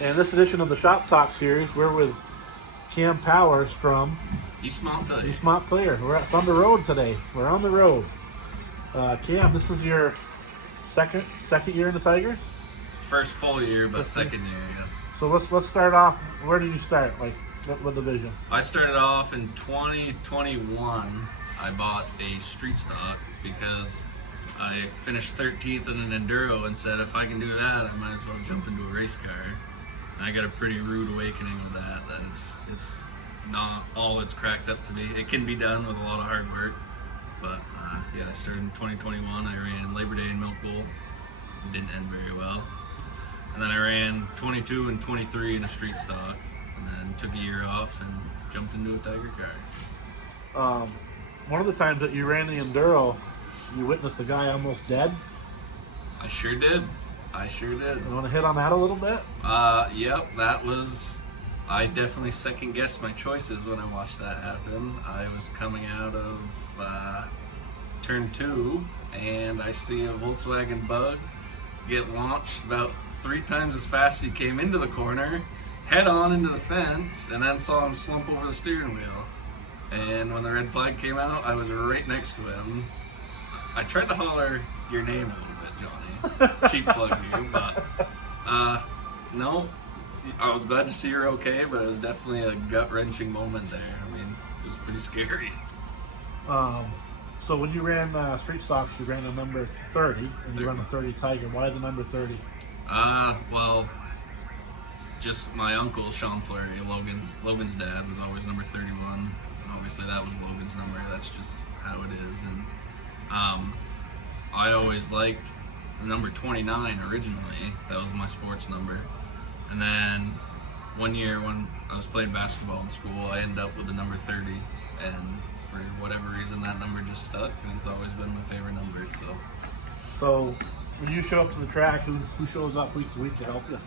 And this edition of the Shop Talk series, we're with Cam Powers from East Montpelier. East Montpelier. We're at Thunder Road today. We're on the road. Cam, this is your second year in the Tigers? First full year, but second year, yes. So let's start off. Where did you start? Like what division? I started off in 2021. I bought a street stock because I finished 13th in an enduro and said if I can do that, I might as well jump into a race car. And I got a pretty rude awakening with that. That it's not all it's cracked up to be. It can be done with a lot of hard work, but I started in 2021. I ran Labor Day and Milk Bowl. It didn't end very well. And then I ran 22 and 23 in a street stock, and then took a year off and jumped into a Tiger car. One of the times that you ran the enduro, you witnessed a guy almost dead. I sure did. You want to hit on that a little bit? Yep, that was. I definitely second guessed my choices when I watched that happen. I was coming out of turn 2, and I see a Volkswagen Bug get launched about 3 times as fast as he came into the corner, head on into the fence, and then saw him slump over the steering wheel. And when the red flag came out, I was right next to him. I tried to holler your name a little bit, Johnny. Cheap plug you, but no. I was glad to see you're okay, but it was definitely a gut-wrenching moment there. I mean, it was pretty scary. So when you ran street stocks, you ran a number 30, and you run a 30 Tiger. Why the number 30? Well, just my uncle, Sean Fleury, Logan's dad, was always number 31. Obviously, that was Logan's number. That's just how it is. And I always liked the number 29 originally. That was my sports number. And then one year when I was playing basketball in school, I ended up with the number 30. And for whatever reason, that number just stuck, and it's always been my favorite number. So when you show up to the track, who shows up week to week to help you?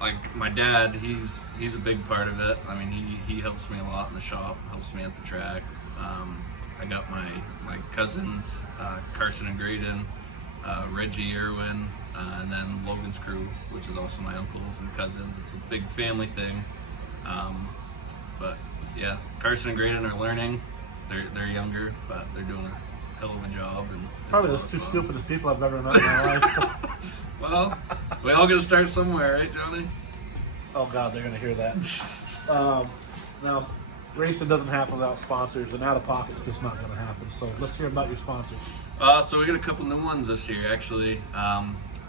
Like my dad, he's a big part of it. I mean, he helps me a lot in the shop, helps me at the track. I got my cousins, Carson and Graydon, Reggie Irwin, and then Logan's crew, which is also my uncles and cousins. It's a big family thing. But yeah, Carson and Graydon are learning. They're younger, but they're doing a hell of a job. And probably the 2 stupidest people I've ever met in my life. Well, we all got to start somewhere, right, Johnny? Oh God, they're gonna hear that. Now, racing doesn't happen without sponsors, and out of pocket it's just not gonna happen. So let's hear about your sponsors. So we got a couple new ones this year, actually.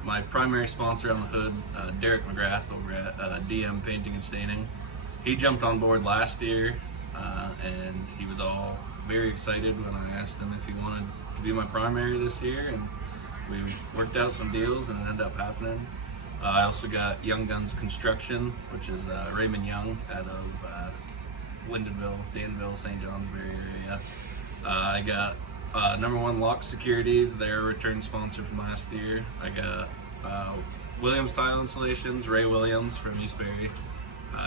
My primary sponsor on the hood, Derek McGrath over at DM Painting and Staining. He jumped on board last year, and he was all very excited when I asked him if he wanted to be my primary this year, and we worked out some deals and it ended up happening. I also got Young Guns Construction, which is Raymond Young out of Lyndonville, Danville, St. Johnsbury area. I got Number One Lock Security, their return sponsor from last year. I got Williams Tile Installations, Ray Williams from Eastbury.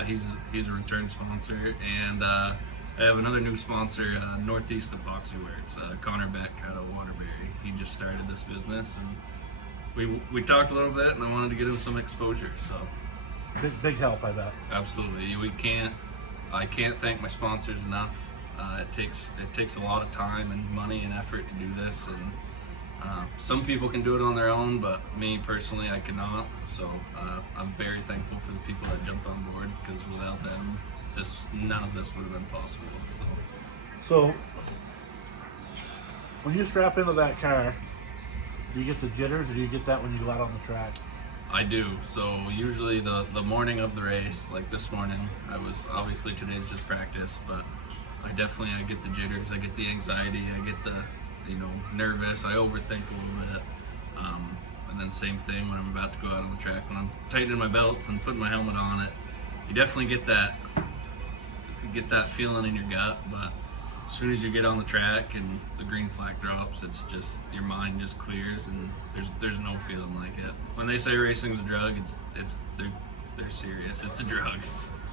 He's a return sponsor, and I have another new sponsor, Northeast Epoxy Works, Connor Beck out of Waterbury. He just started this business, and we talked a little bit, and I wanted to get him some exposure. So big help, I bet. Absolutely, I can't thank my sponsors enough. It takes a lot of time and money and effort to do this, and some people can do it on their own, but me personally, I cannot. So I'm very thankful for the people that jumped on board, because without them, none of this would have been possible. So when you strap into that car, do you get the jitters, or do you get that when you go out on the track? I do. So usually the morning of the race, like this morning, obviously today's just practice, but I get the jitters, I get the anxiety, I get the nervous, I overthink a little bit. And then same thing when I'm about to go out on the track, when I'm tightening my belts and putting my helmet on it, you definitely get that feeling in your gut. But as soon as you get on the track and the green flag drops, it's just, your mind just clears, and there's no feeling like it. When they say racing's a drug, they're serious. It's a drug.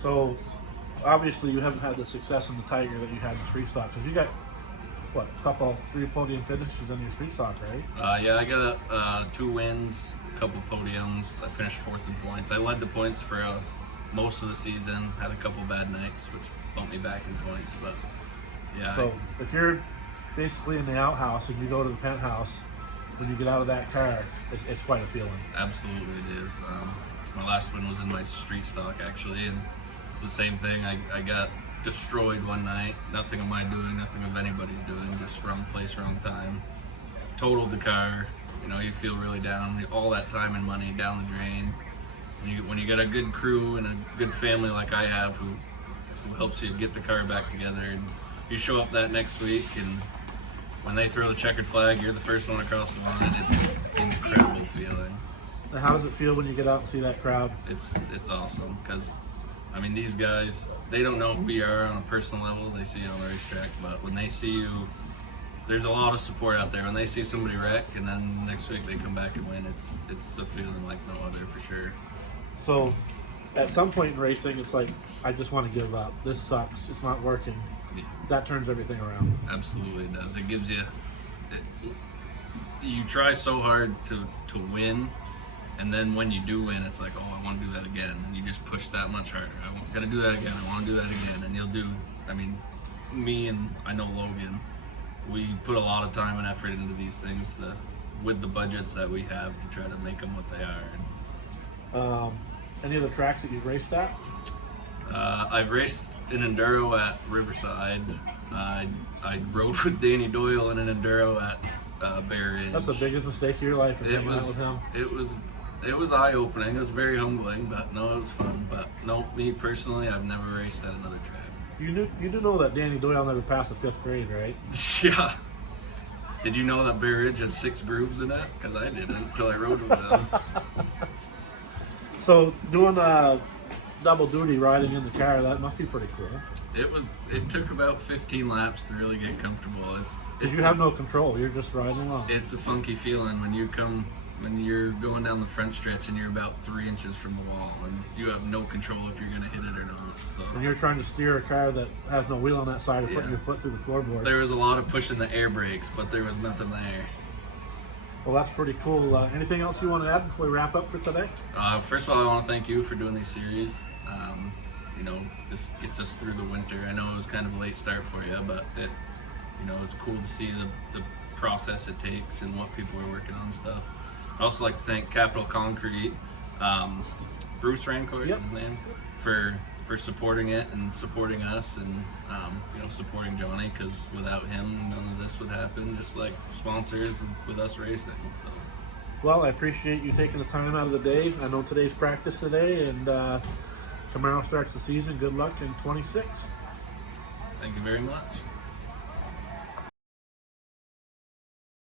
So obviously you haven't had the success in the Tiger that you had in the street stock, because you got a couple 3 podium finishes on your street stock, right? Yeah, I got 2 wins a couple podiums. I finished 4th in points. I led the points for most of the season. Had a couple bad nights, which bumped me back in points. But yeah. So if you're basically in the outhouse and you go to the penthouse, when you get out of that car, it's quite a feeling. Absolutely, it is. My last win was in my street stock, actually, and it's the same thing. I got destroyed one night. Nothing of my doing, nothing of anybody's doing. Just wrong place, wrong time. Totaled the car. You know, you feel really down. All that time and money down the drain. When you get a good crew and a good family like I have, who helps you get the car back together, and you show up that next week, and when they throw the checkered flag, you're the first one across the line. It's an incredible feeling. And how does it feel when you get out and see that crowd? It's awesome, because I mean, these guys, they don't know who we are on a personal level. They see you on the racetrack, but when they see you, there's a lot of support out there. When they see somebody wreck and then next week they come back and win, it's a feeling like no other, for sure. So at some point in racing, it's like, I just want to give up. This sucks. It's not working. Yeah. That turns everything around. Absolutely it does. It gives you, you try so hard to win, and then when you do win, it's like, oh, I want to do that again, and you just push that much harder. I got to do that again. I want to do that again, and you'll do. I mean, me and I know Logan, we put a lot of time and effort into these things with the budgets that we have to try to make them what they are. Any other tracks that you've raced at? I've raced an enduro at Riverside. I rode with Danny Doyle in an enduro at Bear Ridge. That's the biggest mistake of your life, is hanging out with him. It was eye-opening. It was very humbling, but no, it was fun. But no, me personally, I've never raced at another track. You do know that Danny Doyle never passed the 5th grade, right? Yeah. Did you know that Bear Ridge has 6 grooves in it? Because I didn't until I rode with them. So doing double duty, riding in the car, that must be pretty cool. It took about 15 laps to really get comfortable. You have no control. You're just riding along. It's a funky feeling when you're going down the front stretch and you're about 3 inches from the wall, and you have no control if you're going to hit it or not. So and you're trying to steer a car that has no wheel on that side, or putting Yeah. your foot through the floorboard. there was a lot of pushing the air brakes, but there was nothing there. Well, that's pretty cool. Anything else you want to add before we wrap up for today? First of all, I want to thank you for doing these series. This gets us through the winter. I know it was kind of a late start for you, but it's cool to see the process it takes and what people are working on and stuff. I'd also like to thank Capital Concrete, Bruce Rancourt is his name, for supporting it and supporting us, and supporting Johnny, because without him, none of this would happen. Just like sponsors with us racing. So. Well, I appreciate you taking the time out of the day. I know today's practice today, and tomorrow starts the season. Good luck in 26. Thank you very much.